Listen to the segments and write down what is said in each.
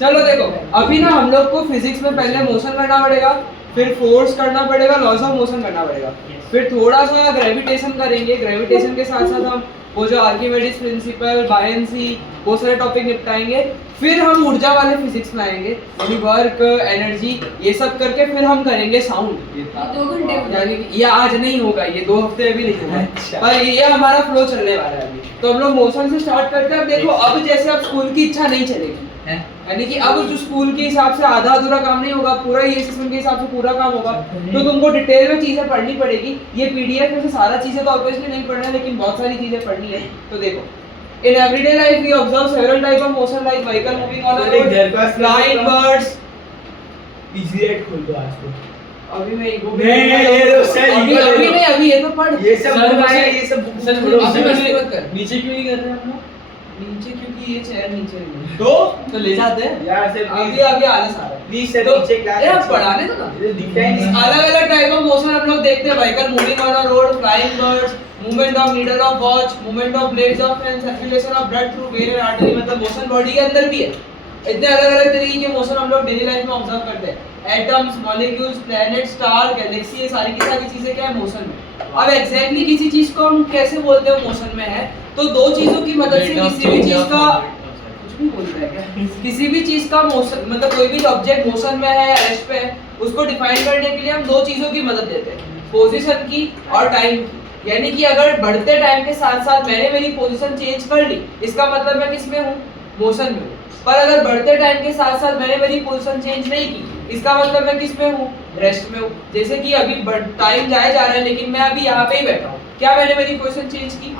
चलो देखो, अभी ना हम लोग को फिजिक्स में पहले मोशन करना पड़ेगा, फिर फोर्स करना पड़ेगा, लॉज ऑफ मोशन करना पड़ेगा, फिर थोड़ा सा ग्रेविटेशन करेंगे, ग्रेविटेशन के साथ साथ हम वो जो आर्किमिडीज प्रिंसिपल, बायनेंसी, वो सारे टॉपिक निपटाएंगे, फिर हम ऊर्जा वाले फिजिक्स में आएंगे, यानी वर्क, एनर्जी, ये सब करके फिर हम करेंगे साउंड। 2 घंटे यानी कि ये आज नहीं होगा, ये 2 हफ्ते अभी नहीं होगा, अच्छा। पर ये हमारा फ्लो चलने वाला है अभी। तो हम लोग मोशन से स्टार्ट करते हैं। अब देखो, अब जैसे अब स्कूल की इच्छा नहीं चलेगी, यानी कि अब जो स्कूल के हिसाब से आधा अधूरा काम नहीं होगा, पूरा ये सिस्टम के हिसाब से पूरा काम होगा। तो तुमको डिटेल में चीजें पढ़नी पड़ेगी। ये पीडीएफ में से सारा चीजें तो ऑब्वियसली नहीं पढ़ना है, लेकिन बहुत सारी चीजें पढ़नी है। तो देखो, in everyday life we observe several type of motion like vehicle moving on a road, flying birds। Easy right खोल दो आज को। अभी मैं ईगो नहीं, ये तो सर, अभी नहीं, अभी ये तो पढ़। ये सब सर, बुक है, सर, ये सब बुक सर, छोड़ो। अभी मस्ती मत कर। नीचे क्यों नहीं कर रहे हम लोग? नीचे क्योंकि ये चेयर नीचे नहीं है। तो ले जाते हैं यार सर अभी अभी आलस आ रहा है। प्लीज सर तो नीचे क्लास यार पढ़ाने दो ना। ये दिखता ही नहीं। अलग-अलग टाइप ऑफ मोशन हम लोग देखते हैं। Vehicle moving on a road, flying birds, movement of needle of watch, movement of blades of fan, circulation of blood through when and artery, मतलब मोशन बॉडी के अंदर भी है। इतने अलग-अलग तरीके के मोशन हम लोग डेली लाइफ में ऑब्जर्व करते हैं। Atoms, molecules, planet, star, Galaxy, ये सारी की सारी चीजें क्या है, मोशन में। अब एग्जैक्टली किसी चीज को हम कैसे बोलते हैं मोशन में है, तो 2 चीजों की मदद से किसी भी चीज का कुछ भी बोलता है क्या, किसी भी चीज का मोशन, मतलब कोई भी ऑब्जेक्ट मोशन में है, रेस्ट पे है, उसको डिफाइन करने के लिए हम 2 चीजों की मदद लेते हैं, पोजीशन की और टाइम की। यानी कि अगर बढ़ते टाइम के साथ साथ मैंने मेरी पोजीशन चेंज कर ली, इसका मतलब मैं किस में हूँ, मोशन में हूँ। पर अगर बढ़ते टाइम के साथ साथ मैंने मेरी पोजीशन चेंज नहीं की, इसका मतलब मैं किस में हूँ, रेस्ट में हूँ। जैसे कि अभी टाइम जाया जा रहा है, लेकिन मैं अभी यहाँ पे ही बैठा हूँ, क्या मैंने मेरी पोजीशन चेंज की?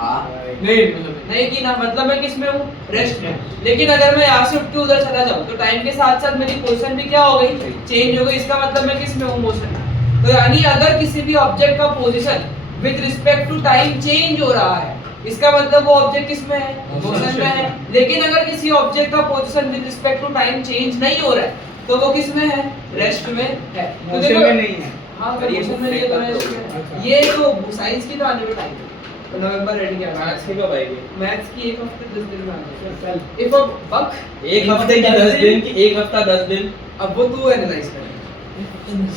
नहीं की ना, मतलब मैं किस में हूँ, रेस्ट में। लेकिन अगर मैं यहाँ से उठ के उधर चला जाऊँ, तो टाइम के साथ साथ मेरी पोजीशन भी क्या हो गई, चेंज हो गई। इसका मतलब मैं किस में हूँ, मोशन में। तो यानी अगर किसी भी ऑब्जेक्ट का position with respect to time change हो रहा है, इसका मतलब वो ऑब्जेक्ट किस में है, मोशन में है। लेकिन अगर किसी ऑब्जेक्ट का position with respect to time change नहीं हो रहा है, तो वो किस में है, रेस्ट में है। तो मोशन देखो, में नहीं है। हाँ पर मोशन में नहीं है, तो रेस्ट में है। ये तो साइंस की तो आने में टाइम है, तो नवंबर रेडी क्या मैथ्स की कब आएगी? मैथ्स की 1 हफ्ते 10 दिन में आ जाएगी। इफ अ बक एक हफ्ते की 10 दिन की, एक हफ्ता 10 दिन। अब वो तू एनालाइज कर।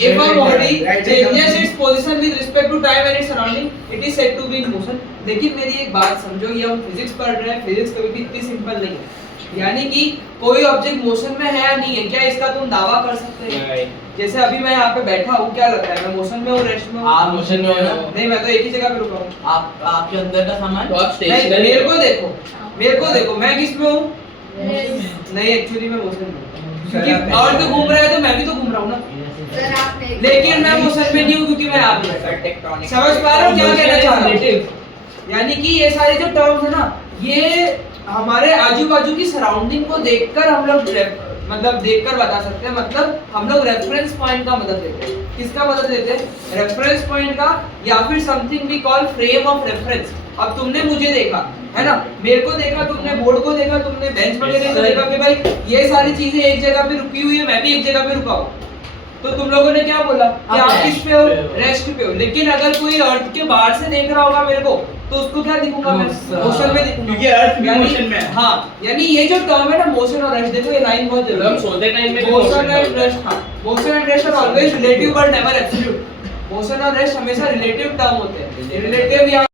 If a body changes its position with respect to time and its surrounding, it is said to be in motion। लेकिन मेरी एक बात समझो, ये हम फिजिक्स पढ़ रहे हैं, फिजिक्स कभी भी इतनी सिंपल नहीं है। यानी कि कोई ऑब्जेक्ट मोशन में है या नहीं है, क्या इसका तुम दावा कर सकते हो? जैसे अभी मैं यहाँ पे बैठा हूँ, क्या लगता है मैं मोशन में हूँ, रेस्ट में हूँ? आप मोशन में हो ना? नहीं, मैं तो एक ही जगह पे रुका हूँ। आपके अंदर का सामान तो आप नहीं, स्टेशनरी मेरे को देखो, मैं किस में हूँ? नहीं, एक्चुअली मैं मोशन में हूँ, क्योंकि और तो घूम रहा है तो मैं भी तो घूम रहा हूँ ना। सर आपने लेकिन मैं मोशन में नहीं हूँ, क्योंकि मैं आप समझ पा रहे हो क्या कहना चाह रहा हूँ? यानी कि ये सारे जो टर्म्स है ना, ये हमारे आजू बाजू की सराउंडिंग को देखकर हम लोग मतलब देखकर बता सकते हैं। मतलब हम लोग रेफरेंस पॉइंट का मदद लेते हैं। किसका मदद लेते हैं? रेफरेंस पॉइंट का, या फिर something we call frame of reference. अब तुमने मुझे देखा है ना, मेरे को देखा, तुमने बोर्ड को देखा, तुमने बेंच वगैरह को देखा कि भाई ये सारी चीजें एक जगह पे रुकी हुई है, मैं भी एक जगह पे रुका हूँ। तो तुम लोगों ने क्या बोला कि आप किस पे हो, रेस्ट पे हो। लेकिन अगर कोई अर्थ के बाहर से देख रहा होगा मेरे को, तो उसको क्या दिखूंगा मैं, मोशन में दिखूंगा, क्योंकि अर्थ भी मोशन में है। हाँ, यानी ये जो टर्म है ना, मोशन और रेस्ट, देखो ये लाइन बहुत जरूरी है। हम सोते टाइम में मोशन एंड रेस्ट, हाँ, motion and rest are always relative but never absolute. Motion और रेस्ट हमेशा रिलेटिव टर्म होते हैं। रिलेटिव या